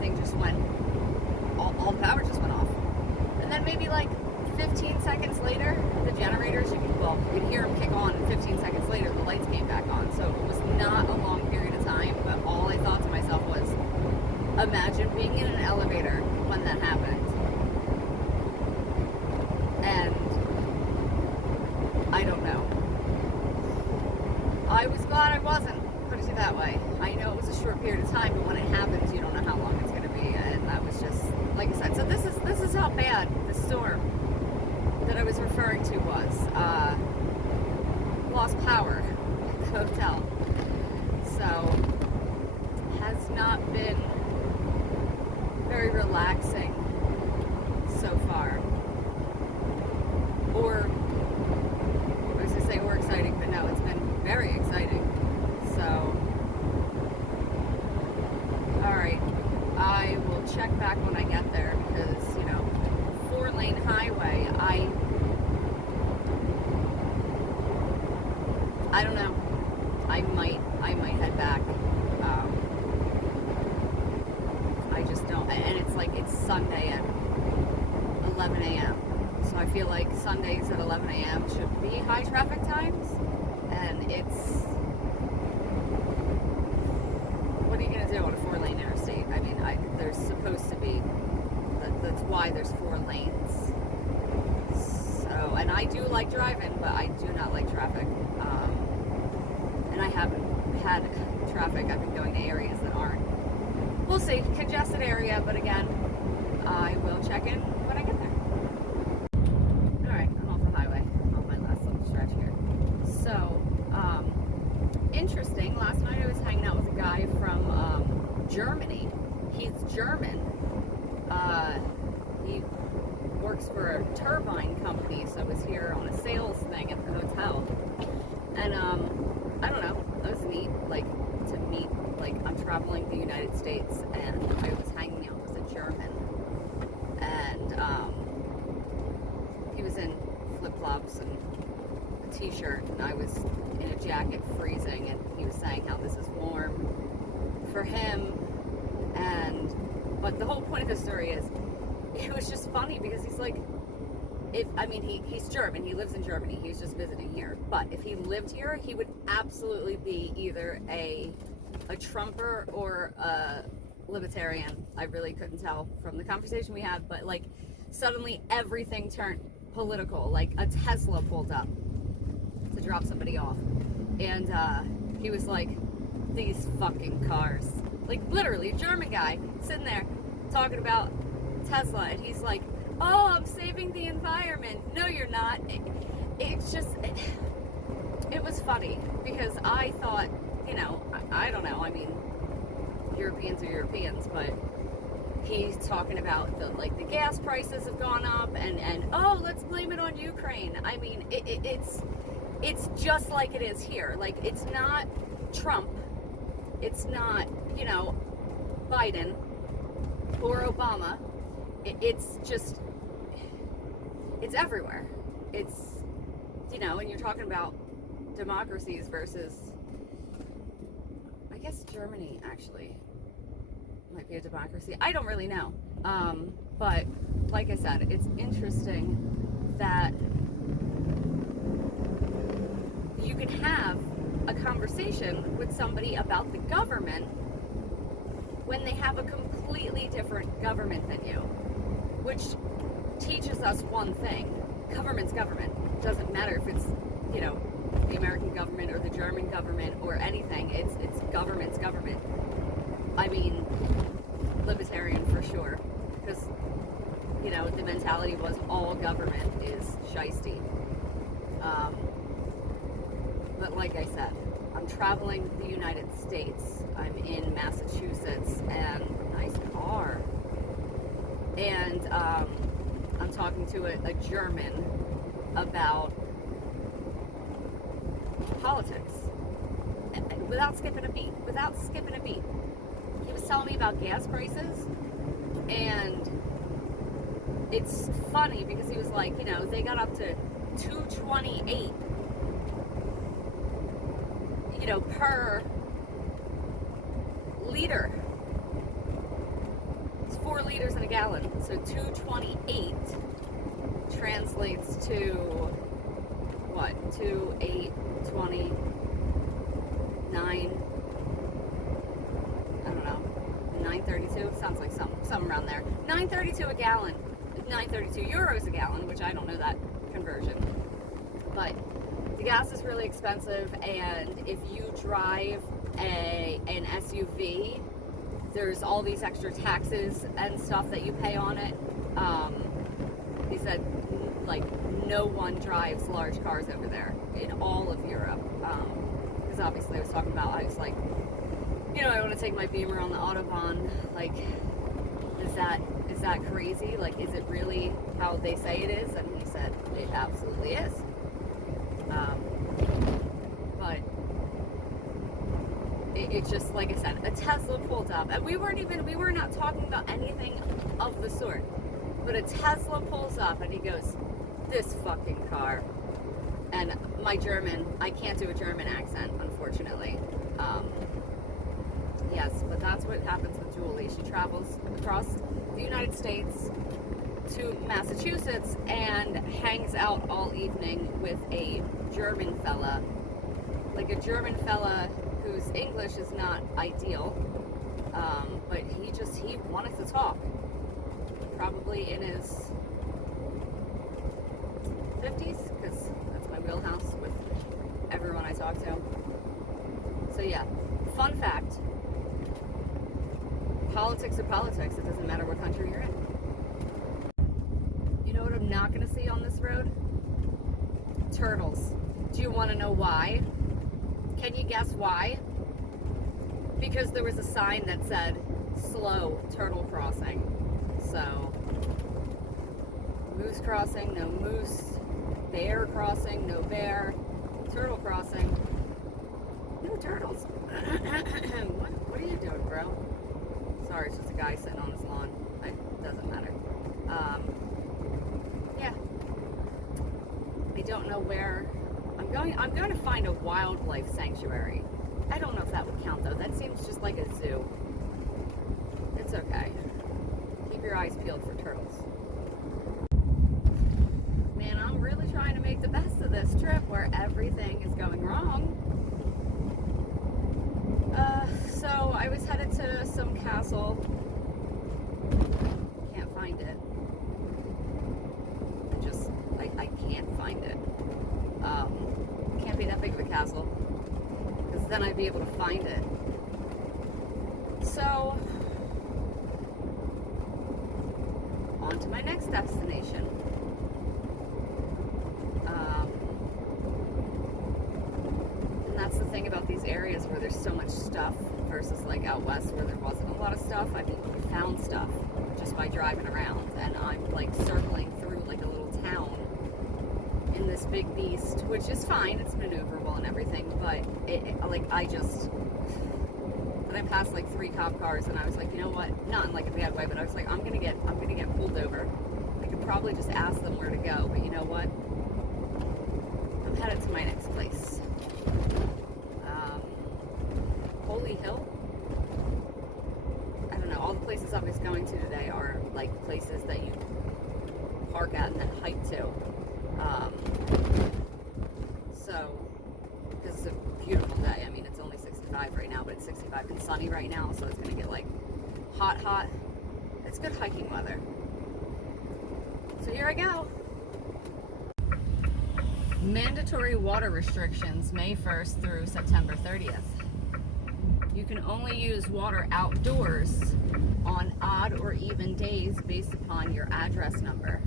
everything just went, all the power just went off. And then maybe like 15 seconds later, the generators, you could hear them kick on, and 15 seconds later, the lights came back on. So it was not a long period of time, but all I thought to myself was, imagine being in an elevator when that happened. And I don't know. I was glad I wasn't, put it that way. I know it was a short period of time, but when it happens, you don't know how long it's going to be. And that was just, like I said, so this is how bad the storm that I was referring to was. Lost power at the hotel. So, has not been very relaxing so far. Or, I was going to say or exciting, but no, it's been very exciting. So, alright, I will check back when I get there because, 4-lane highway, I don't know. I might head back. I just don't. And it's Sunday at 11 a.m. So I feel like Sundays at 11 a.m. should be high traffic times. And it's... What are you going to do on a 4-lane interstate? I mean, there's supposed to be... That's why there's 4 lanes. So, and I do like driving, but I do not like traffic. And I haven't had traffic. I've been going to areas that aren't. We'll see. Congested area, but again, I will check in when I get there. Alright, I'm off the highway on my last little stretch here. So, interesting. Last night I was hanging out with a guy from Germany. He's German. He works for a turbine company, so I was here on a sales thing at the hotel. And, I don't know, that was neat, to meet, I'm traveling the United States, and I was hanging out with a German, and, he was in flip-flops and a t-shirt, and I was in a jacket freezing, and he was saying how this is warm for him, but the whole point of the story is, it was just funny, because he's like, he's German, he lives in Germany, he's just visiting here, but if he lived here, he would absolutely be either a Trumper or a libertarian. I really couldn't tell from the conversation we had, but suddenly everything turned political, a Tesla pulled up to drop somebody off, and he was like, these fucking cars, literally, a German guy sitting there talking about Tesla, and he's like, oh, I'm saving the environment. No, you're not. It's just, it was funny, because I thought, I don't know, Europeans are Europeans, but he's talking about the gas prices have gone up, and oh, let's blame it on Ukraine. It's just like it is here. It's not Trump, it's not, Biden or Obama. It's just, it's everywhere. It's, and you're talking about democracies versus, I guess Germany actually might be a democracy. I don't really know. But like I said, it's interesting that you can have a conversation with somebody about the government when they have a completely different government than you, which teaches us one thing: government's government. It doesn't matter if it's, the American government or the German government or anything. It's government's government. Libertarian for sure, because the mentality was all government is shiesty. But like I said, I'm traveling the United States. I'm in Massachusetts, and nice car. And I'm talking to a German about politics, without skipping a beat. He was telling me about gas prices, and it's funny because he was like, they got up to $2.28, per liter. liters in a gallon. So 228 translates to what? 2,829. I don't know. 932 sounds like some around there. 932 a gallon. 932 euros a gallon, which I don't know that conversion. But the gas is really expensive, and if you drive an SUV, there's all these extra taxes and stuff that you pay on it. He said, like, no one drives large cars over there in all of Europe. Because obviously I was talking about, I was like, you know, I want to take my Beamer on the Autobahn. Like, is that crazy? Like, is it really how they say it is? And he said, it absolutely is. But it's just, like I said, a Tesla pulled up, and we were not talking about anything of the sort, but a Tesla pulls up and he goes, this fucking car. And my German, I can't do a German accent, unfortunately. Yes, but that's what happens with Julie. She travels across the United States to Massachusetts and hangs out all evening with a German fella. Like a German fella whose English is not ideal, but he wanted to talk. Probably in his 50s, because that's my wheelhouse with everyone I talk to. So yeah, fun fact. Politics are politics. It doesn't matter what country you're in. You know what I'm not going to see on this road? Turtles. Do you want to know why? Can you guess why? Because there was a sign that said, slow turtle crossing. So, moose crossing, no moose. Bear crossing, no bear. Turtle crossing, no turtles. What are you doing, bro? Sorry, it's just a guy sitting on his lawn. It doesn't matter. Yeah. I don't know where I'm going to find a wildlife sanctuary. I don't know if that would count though. That seems just like a zoo. It's okay. Keep your eyes peeled for turtles. Man, I'm really trying to make the best of this trip where everything is going wrong. So I was headed to some castle. Can't find it. I can't find it. Can't be that big of a castle, because then I'd be able to find it. So, on to my next destination. And that's the thing about these areas where there's so much stuff versus like out west where there wasn't a lot of stuff. I mean, we found stuff just by driving around, and I'm like circling through like a little town in this big beast, which is fine, it's maneuverable and everything, but then I passed like 3 cop cars, and I was like, you know what, not in like a bad way, but I was like, I'm gonna get pulled over. I could probably just ask them where to go, but you know what, I'm headed to my next place. Holy Hill? I don't know, all the places I was going to today are like places that you park at and then hike to. So, this is a beautiful day. I mean, it's only 65 right now, but it's 65 and sunny right now, so it's going to get like hot. It's good hiking weather. So here I go. Mandatory water restrictions May 1st through September 30th. You can only use water outdoors on odd or even days based upon your address number.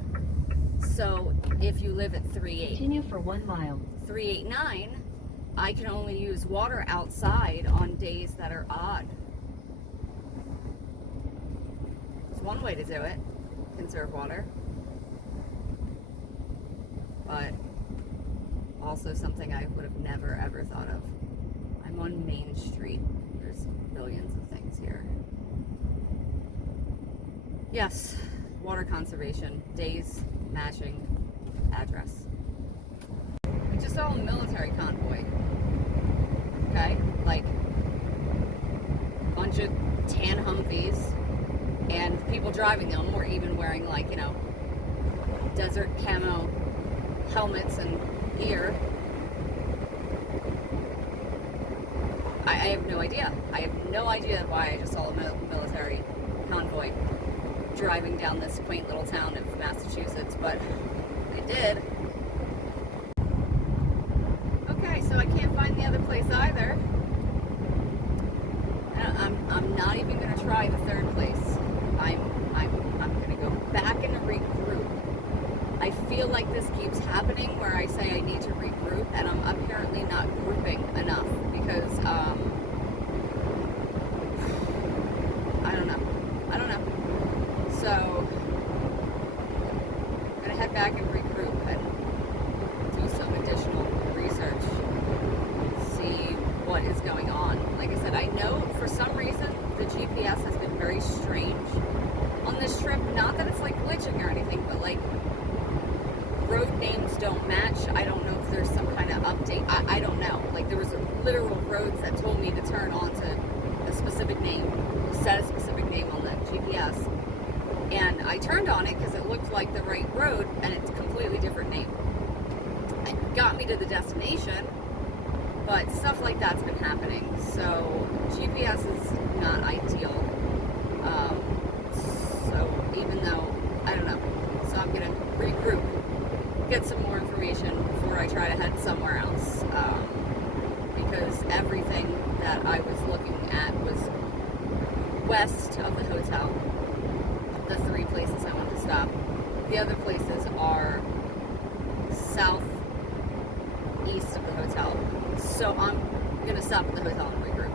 So if you live at continue for 1 mile. 389, I can only use water outside on days that are odd. It's one way to do it, conserve water. But also something I would have never ever thought of. I'm on Main Street. There's billions of things here. Yes, water conservation, days matching address. We just saw a military convoy. Okay, like a bunch of tan Humvees And people driving them were even wearing, like, you know, desert camo helmets and gear. I have no idea. I have no idea why I just saw a military convoy driving down this quaint little town of Massachusetts, but I did. Okay, so I can't find the other place either. I'm not even going to try the third place. I'm going to go back and regroup. I feel like this keeps happening where I say I need to regroup, and I'm apparently not grouping enough because I don't know. So I'm going to head back and regroup and do some additional research, see what is going on. Like I said, I know for some reason the GPS has been very strange on this trip. Not that it's like glitching or anything, but like road names don't match. I don't know if there's some kind of update. I don't know. Like there was literal roads that told me to turn onto a specific name, set a specific name on the GPS. And I turned on it because it looked like the right road, and it's a completely different name. It got me to the destination, but stuff like that's been happening. So GPS is not ideal. So even though, I don't know, so I'm going to regroup, get some more information before I try to head somewhere else. Because everything that I was looking at was west of the hotel. The 3 places I want to stop. The other places are southeast of the hotel. So I'm going to stop at the hotel and regroup.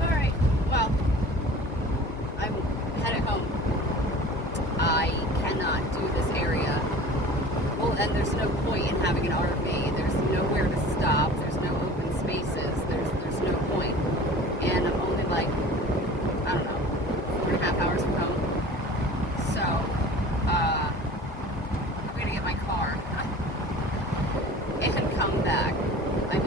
Alright, well, I'm headed home. I cannot do this area. Well, and there's no point in having an RV. There's nowhere to stop. There's no open spaces. There's no point. And I'm only like, I don't know, 4.5 hours from home. So, I'm going to get my car and come back. I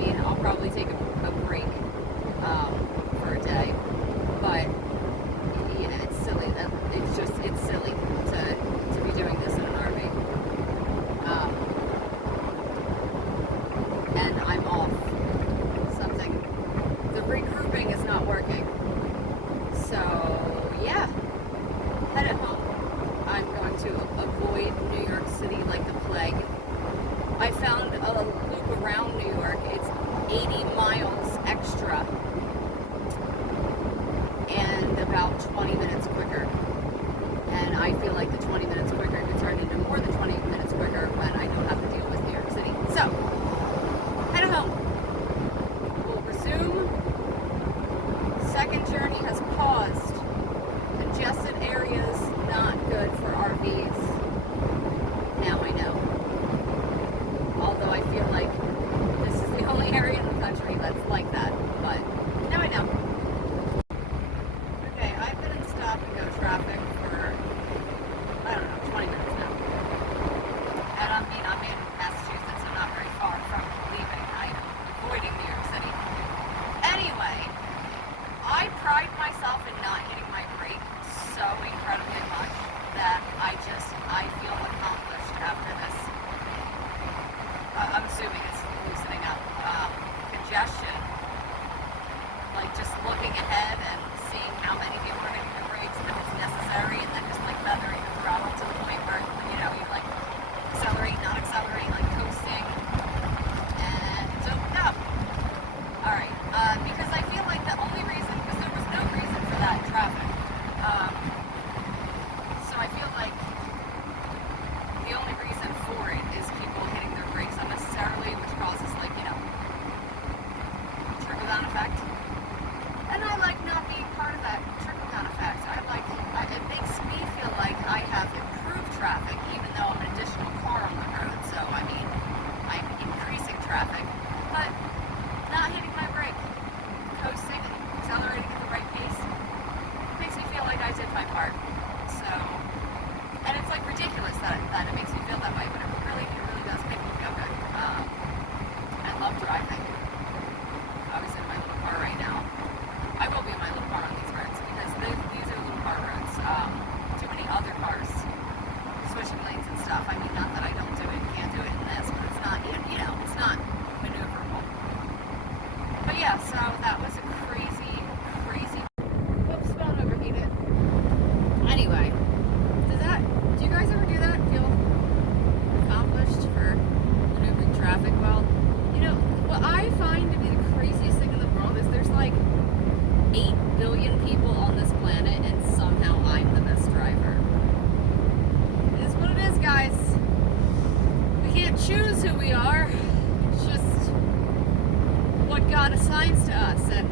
signs to us, and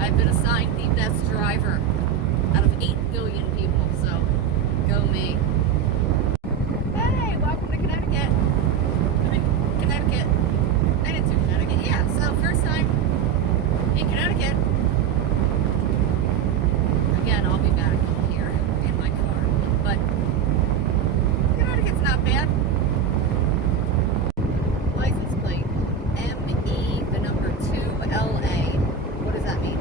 I've been assigned the best driver out of 8 billion people, so go me. Hey, welcome to Connecticut. I'm in Connecticut. I didn't do Connecticut. Yeah, so first time in Connecticut. Again, I'll be back here in my car, but Connecticut's not bad. License plate ME, the number 2LA. What does that mean?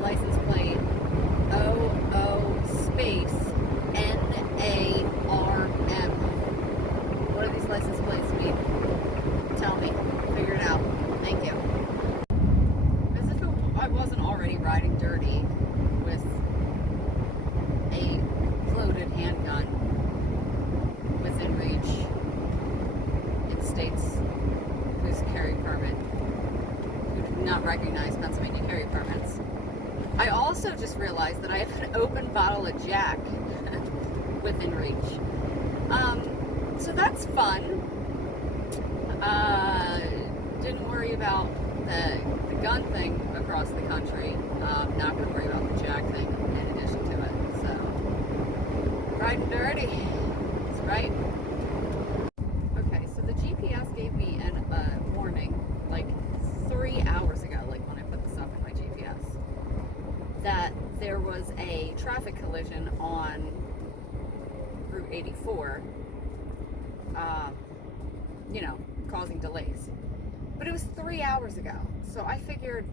License plate OO space NARM. What do these license plates mean? Tell me. Figure it out. Thank you. As if I wasn't already riding dirty with a loaded handgun within reach in states whose carry permit, who do not recognize Pennsylvania carry permits. I also just realized that I have an open bottle of Jack within reach. So that's fun. Didn't worry about the gun thing across the country. Not going to worry about the Jack thing in addition to it. So, riding dirty. That's right. Okay, so the GPS gave me a warning like 3 hours ago, like when I put this up in my GPS, that there was a traffic collision on Route 84, causing delays. But it was 3 hours ago. So I figured,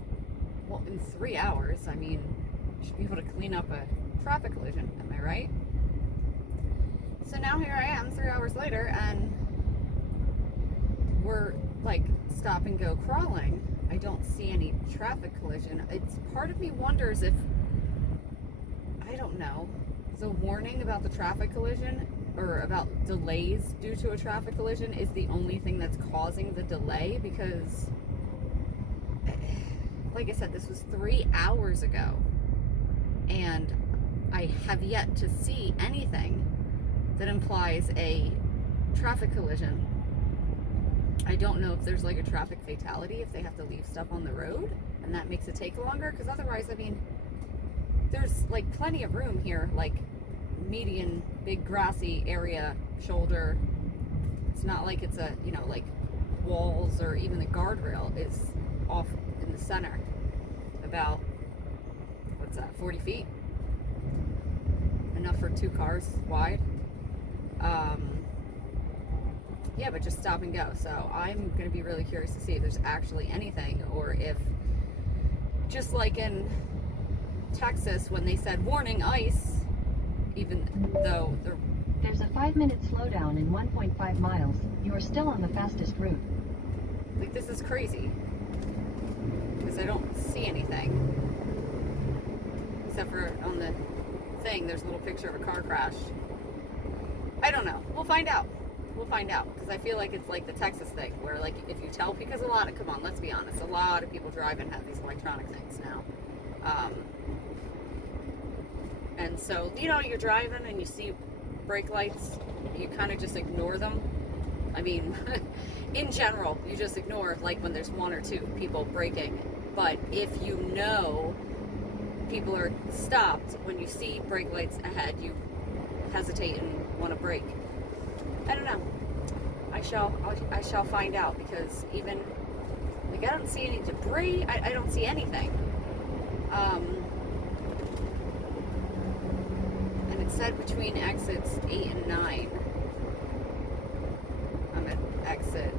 well, in 3 hours, I mean, I should be able to clean up a traffic collision, am I right? So now here I am 3 hours later, and we're like stop and go crawling. I don't see any traffic collision. It's part of me wonders if, I don't know, the warning about the traffic collision or about delays due to a traffic collision is the only thing that's causing the delay, because like I said, this was 3 hours ago and I have yet to see anything that implies a traffic collision. I don't know if there's like a traffic fatality, if they have to leave stuff on the road and that makes it take longer, because otherwise, I mean, there's like plenty of room here, like median, big grassy area, shoulder. It's not like it's a, like walls or even the guardrail is off in the center about, what's that, 40 feet? Enough for 2 cars wide. Yeah, but just stop and go. So I'm going to be really curious to see if there's actually anything, or if, just like in Texas when they said warning ice, even though there's a 5-minute slowdown in 1.5 miles. You are still on the fastest route. Like, this is crazy, because I don't see anything except for on the thing there's a little picture of a car crash. I don't know. We'll find out. Because I feel like it's like the Texas thing where, like, if you tell, because come on, let's be honest, a lot of people driving have these electronic things now. And so, you're driving and you see brake lights, you kind of just ignore them. I mean, in general, you just ignore, like, when there's 1 or 2 people braking. But if people are stopped, when you see brake lights ahead, you hesitate and want to brake. I don't know. I shall find out, because even, like, I don't see any debris. I don't see anything. And it said between exits 8 and 9. I'm at exit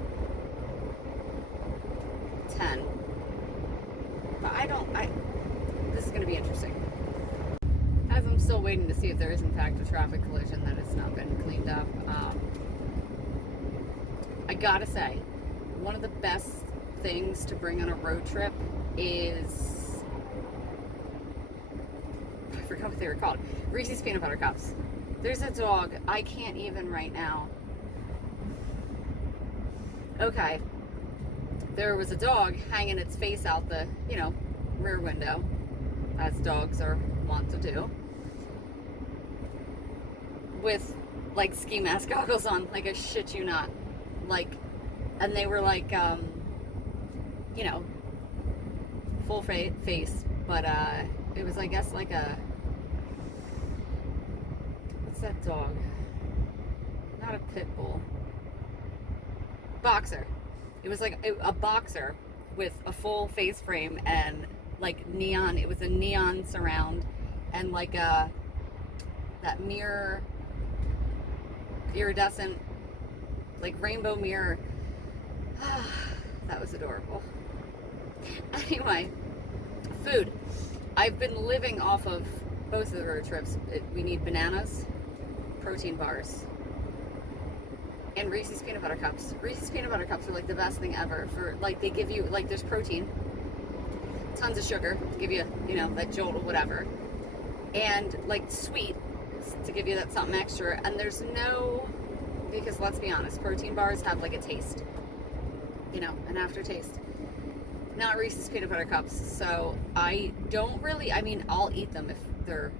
10. But this is going to be interesting. As I'm still waiting to see if there is in fact a traffic collision that has not been cleaned up. I gotta say, one of the best things to bring on a road trip is, I forgot what they were called, Reese's Peanut Butter Cups. There's a dog, I can't even right now. Okay, there was a dog hanging its face out the, rear window, as dogs are wont to do, with like ski mask goggles on, like, I shit you not, like, and they were like you know, full face, but it was, I guess, like a, what's that dog? Not a pit bull. Boxer. It was like a boxer with a full face frame and like neon. It was a neon surround and like that mirror, iridescent, like rainbow mirror. That was adorable. Anyway, food. I've been living off of both of the road trips. We need bananas, protein bars, and Reese's peanut butter cups. Reese's peanut butter cups are like the best thing ever. For like, they give you, like, there's protein, tons of sugar to give you, you know, that jolt or whatever, and like sweet to give you that something extra. And there's no, because let's be honest, protein bars have like a taste, you know, an aftertaste. Not Reese's peanut butter cups. So I don't really, I mean, I'll eat them if they're,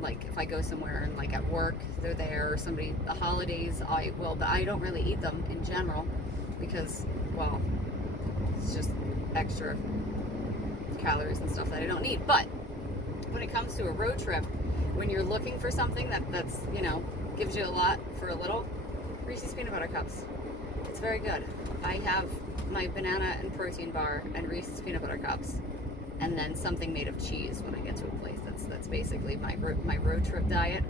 like, if I go somewhere and like at work they're there, or somebody, the holidays, I will, but I don't really eat them in general because, well, it's just extra calories and stuff that I don't need. But when it comes to a road trip, when you're looking for something that's, you know, gives you a lot for a little, Reese's peanut butter cups. It's very good. I have my banana and protein bar and Reese's peanut butter cups, and then something made of cheese when I get to a place. That's basically my road trip diet,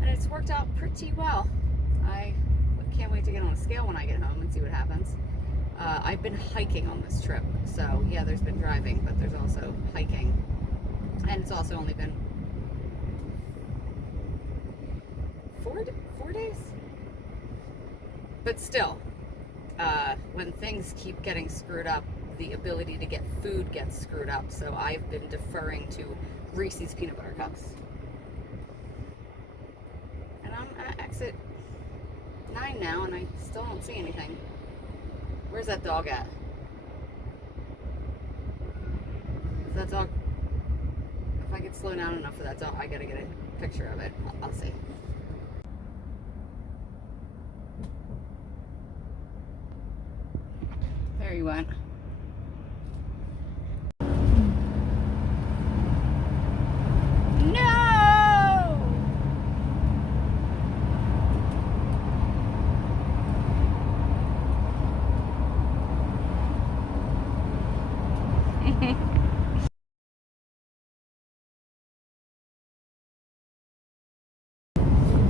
and it's worked out pretty well. I can't wait to get on a scale when I get home and see what happens. I've been hiking on this trip, so yeah, there's been driving, but there's also hiking, and it's also only been 4 days. But still, when things keep getting screwed up, the ability to get food gets screwed up, so I've been deferring to Reese's peanut butter cups. And I'm at exit 9 now, and I still don't see anything. Where's that dog at? Is that dog... If I could slow down enough for that dog, I gotta get a picture of it. I'll see. There he went.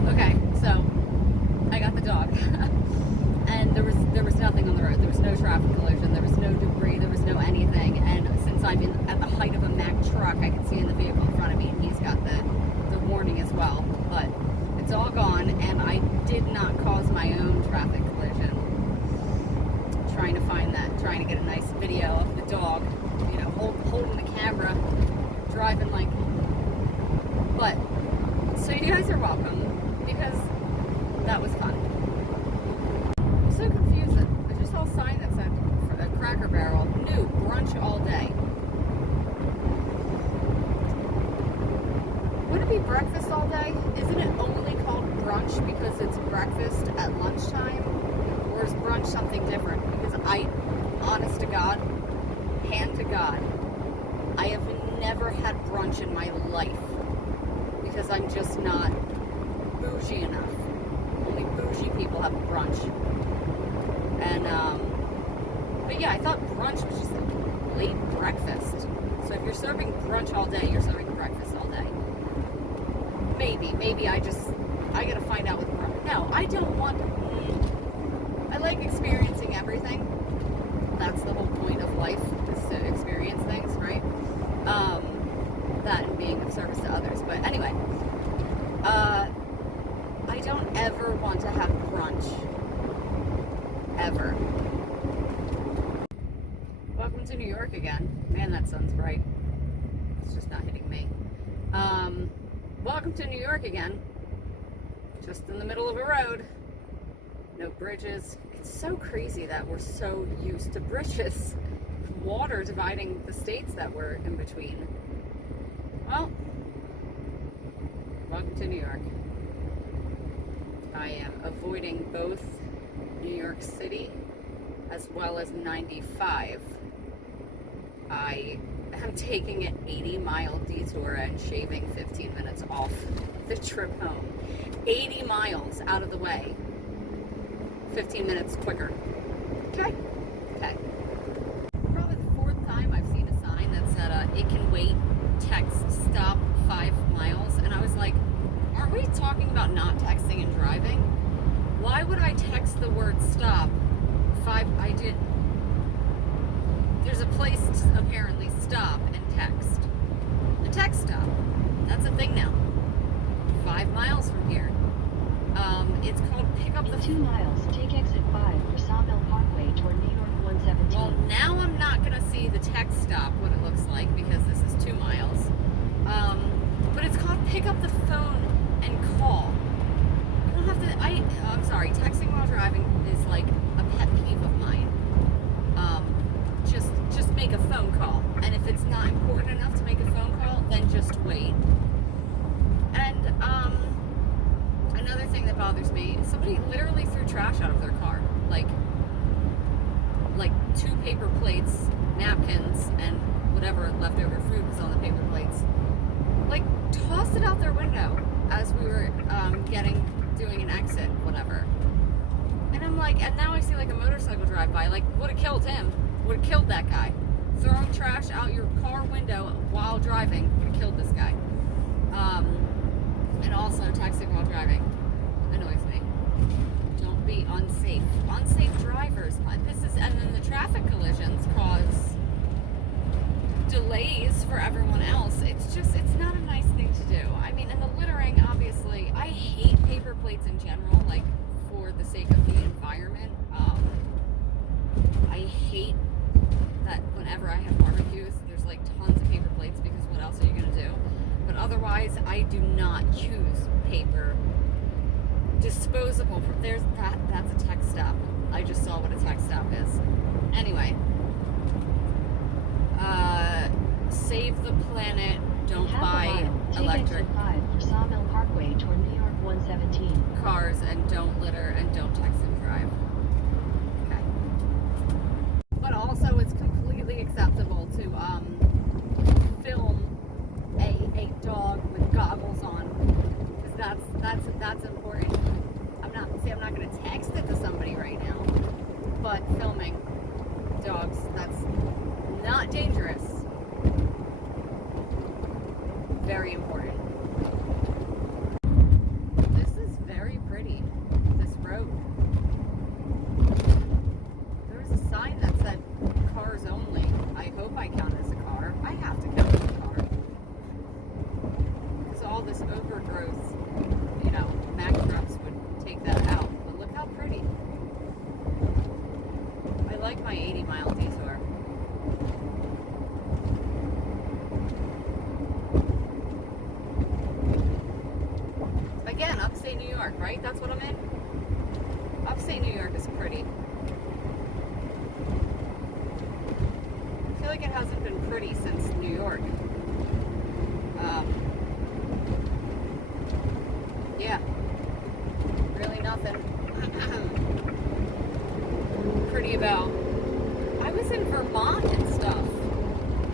Okay, so I got the dog, and there was nothing on the road. There was no traffic collision. There was no debris. There was no anything. And since I'm at the height of a Mack truck, I can see in the vehicle in front of me, and he's got the warning as well. But it's all gone, and I did not cause my own traffic collision. Trying to find that, trying to get a nice video of the dog, you know, holding the camera, driving like. But so you guys are welcome, because that was fun. I'm so confused that I just saw a sign that said Cracker Barrel, new, brunch all day. Would it be breakfast all day? Isn't it only called brunch because it's breakfast at lunchtime? Or is brunch something different? Because I, honest to God, hand to God, I have never had brunch in my life. Because I'm just not bougie enough. Only bougie people have brunch. And, but yeah, I thought brunch was just like late breakfast. So if you're serving brunch all day, you're serving breakfast all day. Maybe I gotta find out what brunch. No, I don't want, I like experiencing everything. That's the whole point of life, is to experience things, right? That and being of service to others. But anyway, I don't ever want to have brunch. Ever. Welcome to New York again. Man, that sun's bright. It's just not hitting me. Welcome to New York again. Just in the middle of a road. No bridges. It's so crazy that we're so used to bridges. Water dividing the states that we're in between. Well, welcome to New York. I am avoiding both New York City as well as 95 I am taking an 80-mile detour and shaving 15 minutes off the trip home. 80 miles out of the way, 15 minutes quicker. Okay. Probably the fourth time I've seen a sign that said, it can wait, text, stop 5 miles. And I was like, aren't we talking about not texting and driving? Why would I text the word stop? There's a place to apparently stop and text. A text stop. That's a thing now. 5 miles from here. It's called pick up the... In 2 miles, take exit 5 for Sawmill Parkway toward New York 117. Well, now I'm not going to see the text stop, what it looks like, because this is 2 miles. But it's called pick up the phone and call. You don't have to... I'm sorry, texting while driving is like a pet peeve of mine. Just make a phone call. And if it's not important enough to make a phone call, then just wait. And, another thing that bothers me, somebody literally threw trash out of their car. Like 2 paper plates, napkins, and whatever leftover food was on the paper plates. Like, tossed it out their window as we were doing an exit, whatever. And I'm like, and now I see like a motorcycle drive by, like, would have killed him, would have killed that guy. Throwing trash out your car window while driving would have killed this guy. And also texting while driving annoys me. Don't be unsafe. Unsafe drivers. And then the traffic collisions cause delays for everyone else. It's not a nice thing to do. I mean, and the littering, obviously, I hate paper plates in general, like, for the sake of the environment. I hate that whenever I have barbecues, there's like tons of paper plates, because what else are you gonna do? But otherwise, I do not use paper. Disposable. That's a text stop. I just saw what a text stop is. Anyway, save the planet. Don't buy electric for Sawmill Parkway toward New York 117. cars, and don't litter, and don't text and drive. Okay. But also, it's completely acceptable to film a dog with goggles on, because that's important. I'm not going to text it to somebody right now, but filming dogs, that's not dangerous. Very important. This is very pretty, this road. There was a sign that said cars only. I hope I count as a car. I have to count as a car. Because all this overgrowth, Mack trucks would take that out. But look how pretty. I like my 80-mile detour. Again, upstate New York, right? That's what I'm in? Upstate New York is pretty. I feel like it hasn't been pretty since New York. Yeah. Really nothing pretty about. I was in Vermont and stuff.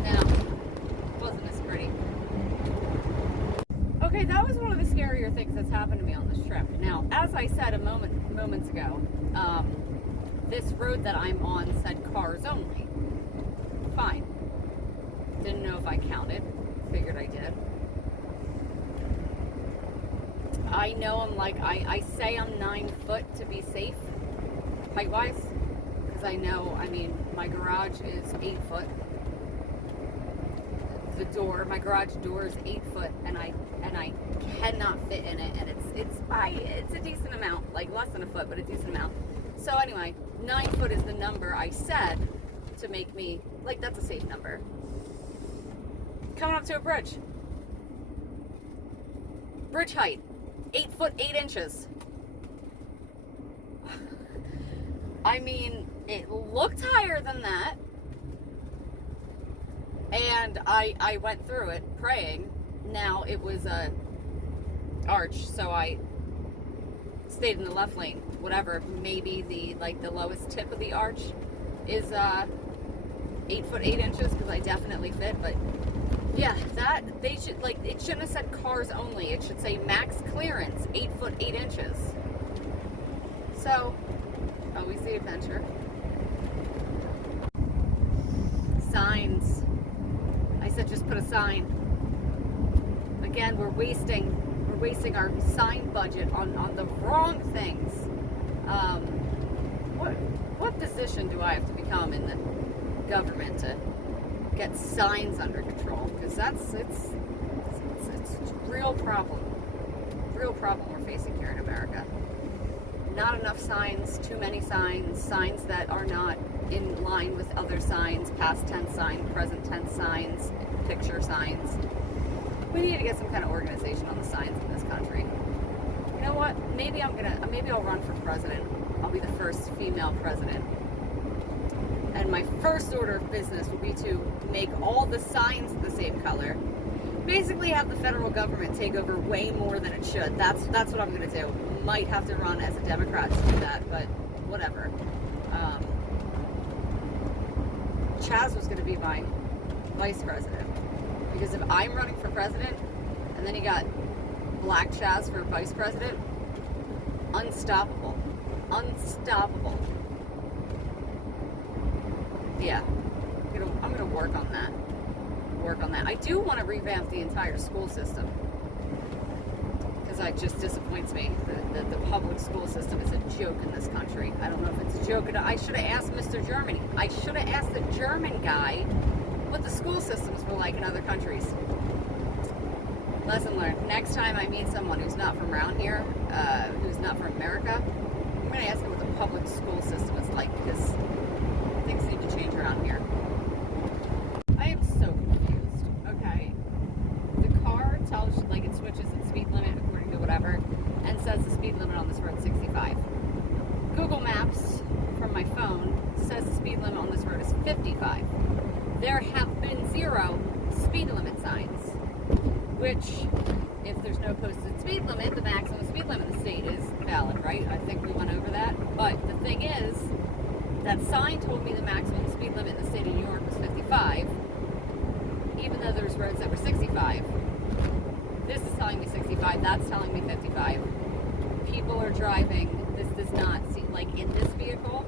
No, it wasn't as pretty. Okay, that was one of the scarier things that's happened to me on this trip. Now, as I said moments ago, this road that I'm on said cars only. Fine. Didn't know if I counted. Figured I did. I know I say I'm 9 foot to be safe, height-wise, because I know, my garage is 8 foot. My garage door is 8 foot, and I cannot fit in it, and it's a decent amount, like less than a foot, but a decent amount. So anyway, 9 foot is the number I said to make me, that's a safe number. Coming up to a bridge. Bridge height, 8 foot 8 inches. It looked higher than that. And I went through it praying. Now it was a arch, so I stayed in the left lane. Whatever, maybe the lowest tip of the arch is 8 foot 8 inches because I definitely fit, but yeah, that they should, like, it shouldn't have said cars only. It should say max clearance 8 foot 8 inches. So, always the adventure. Signs. I said just put a sign. Again, we're wasting our sign budget on the wrong things. What position do I have to become in the government to get signs under control? Because it's a real problem we're facing here in America. Not enough signs, too many signs, signs that are not in line with other signs, past tense signs, present tense signs, picture signs. We need to get some kind of organization on the signs in this country. You know what? Maybe I'll run for president. I'll be the first female president. And my first order of business will be to make all the signs the same color. Basically have the federal government take over way more than it should. That's what I'm going to do. Might have to run as a Democrat to do that, but whatever. Chaz was going to be my vice president. Because if I'm running for president, and then you got Black Chaz for vice president, unstoppable. Unstoppable. Yeah. I'm gonna work on that. I do want to revamp the entire school system. Because it just disappoints me. The public school system is a joke in this country. I don't know if it's a joke. I should have asked Mr. Germany. I should have asked the German guy what the school systems were like in other countries. Lesson learned. Next time I meet someone who's not from around here, who's not from America, I'm going to ask them what the public school system is like, because things need to change around here. I am so confused. Okay. The car tells you, like, it switches its speed limit according to whatever, and says the speed limit on this road is 65. Google Maps from my phone says the speed limit on this road is 55. There have been 0 speed limit signs, which, if there's no posted speed limit, the maximum speed limit in the state is valid, right? I think we went over that. But the thing is, that sign told me the maximum speed limit in the state of New York was 55, even though there's roads that were 65. This is telling me 65, that's telling me 55. People are driving, this does not seem, like in this vehicle,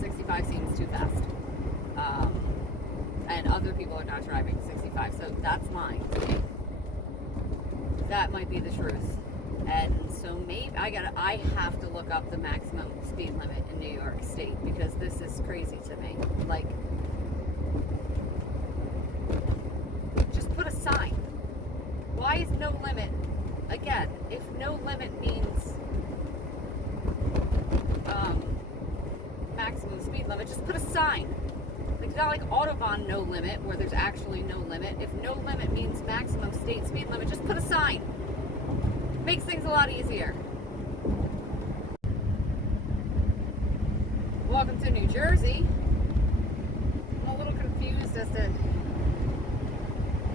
65 seems too fast. And other people are not driving 65, so that's mine. That might be the truth. And so maybe I have to look up the maximum speed limit in New York State, because this is crazy to me. Like, just put a sign. Why is no limit? Again, if no limit means maximum speed limit, just put a sign. It's not like Autobahn no limit, where there's actually no limit. If no limit means maximum state speed limit, just put a sign. Makes things a lot easier. Welcome to New Jersey. I'm a little confused as to,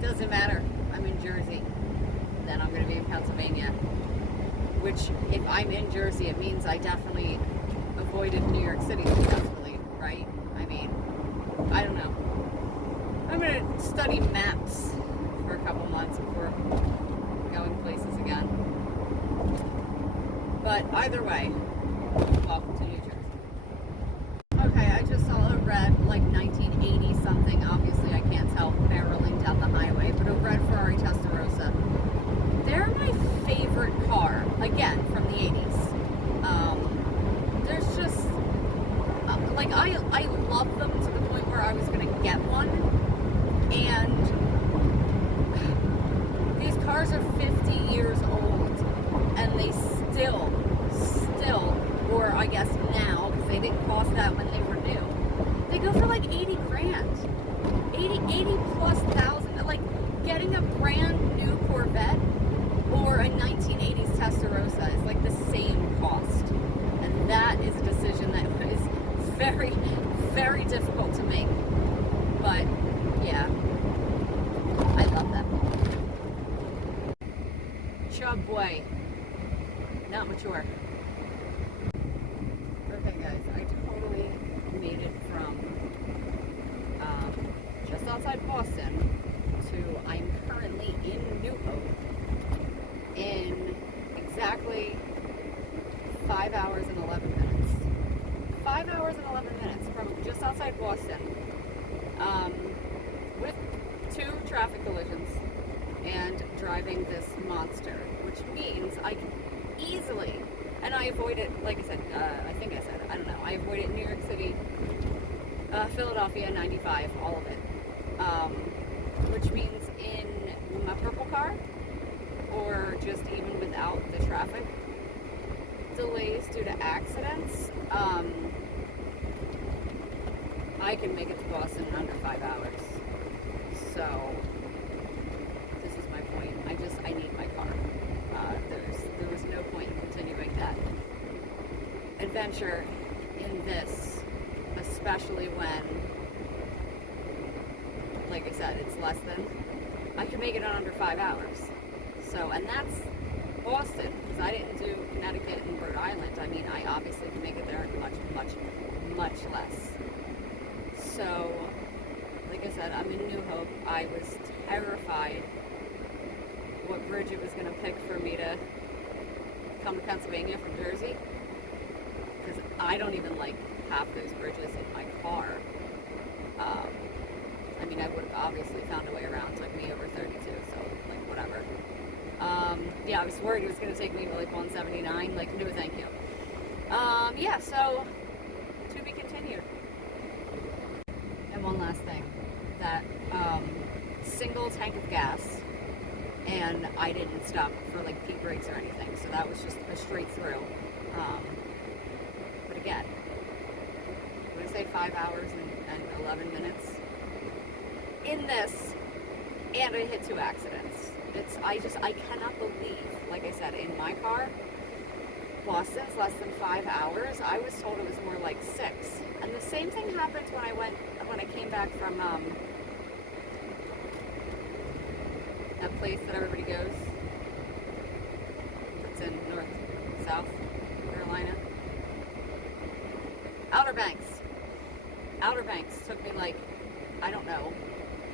doesn't matter, I'm in Jersey. Then I'm going to be in Pennsylvania. Which, if I'm in Jersey, it means I definitely avoided New York City successfully, right? I mean, I don't know. I'm going to study maps for a couple months before going places again. But either way, welcome to New Jersey. Okay, I just saw a red, like 1980 something. Obviously, I can't tell barreling down the highway, but a red Ferrari Testarossa. They're my favorite car, again, from the 80s. There's just, like, I love them to the point where I was going to get one. And these cars are 50 years old, and they still, or I guess now, because they didn't cost that when they were new, they go for like 80 grand. 80 plus thousand. Like, getting a brand new Corvette or a 1980s Testarossa is like the same cost. And that is a decision that is very, very difficult to make. But, yeah, I love that. Chub boy. Not mature. Okay, guys, I totally made it from collisions and driving this monster, which means I can easily, and I avoid it, like I said, I don't know, I avoid it in New York City, Philadelphia, 95, all of it, which means in my purple car, or just even without the traffic delays due to accidents, I can make it to Boston in under 5 hours. So this is my point. I need my car. There was no point in continuing that adventure in this, especially when, like I said, it's less than, I can make it in under 5 hours. So, and that's Boston, because I didn't do Connecticut and Rhode Island. I mean, I obviously can make it there in much less. So, like I said, I'm in New Hope. I was terrified what bridge it was going to pick for me to come to Pennsylvania from Jersey, because I don't even like half those bridges in my car. I mean, I would have obviously found a way around. It took me over 32, so like whatever. Yeah, I was worried it was going to take me to like 179. Like, no, thank you. Yeah, so to be continued. And one last thing, that single tank of gas, and I didn't stop for like peak brakes or anything, so that was just a straight through. But again, what did I say, 5 hours and 11 minutes in this, and I hit 2 accidents. I cannot believe, like I said, in my car, Boston's less than 5 hours. I was told it was more like 6. And the same thing happened when I came back from that place that everybody goes. It's in South Carolina. Outer Banks. Outer Banks took me like, I don't know,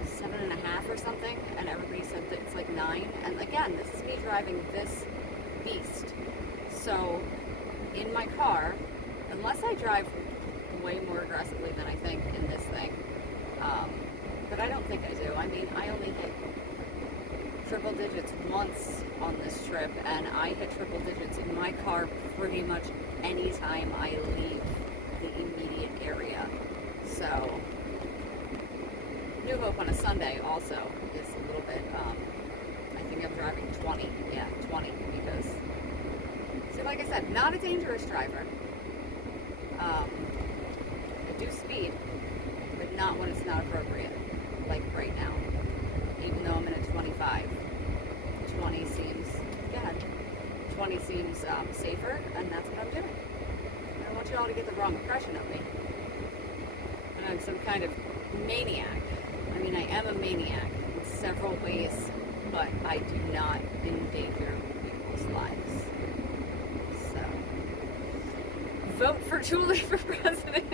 7.5 or something, and everybody said that it's like 9. And again, this is me driving this beast. So in my car, unless I drive way more aggressively than I think in this thing, but I don't think I do. I mean, I only hit triple digits once on this trip, and I hit triple digits in my car pretty much anytime I leave the immediate area. So New Hope on a Sunday also is a little bit, I think I'm driving 20, because, see, like I said, not a dangerous driver. I do speed, but not when it's not appropriate, like right now. Even though I'm in a 25, 20 seems safer, and that's what I'm doing. I don't want you all to get the wrong impression of me. And I'm some kind of maniac. I mean, I am a maniac in several ways, but I do not endanger people's lives. So, vote for Julie for president.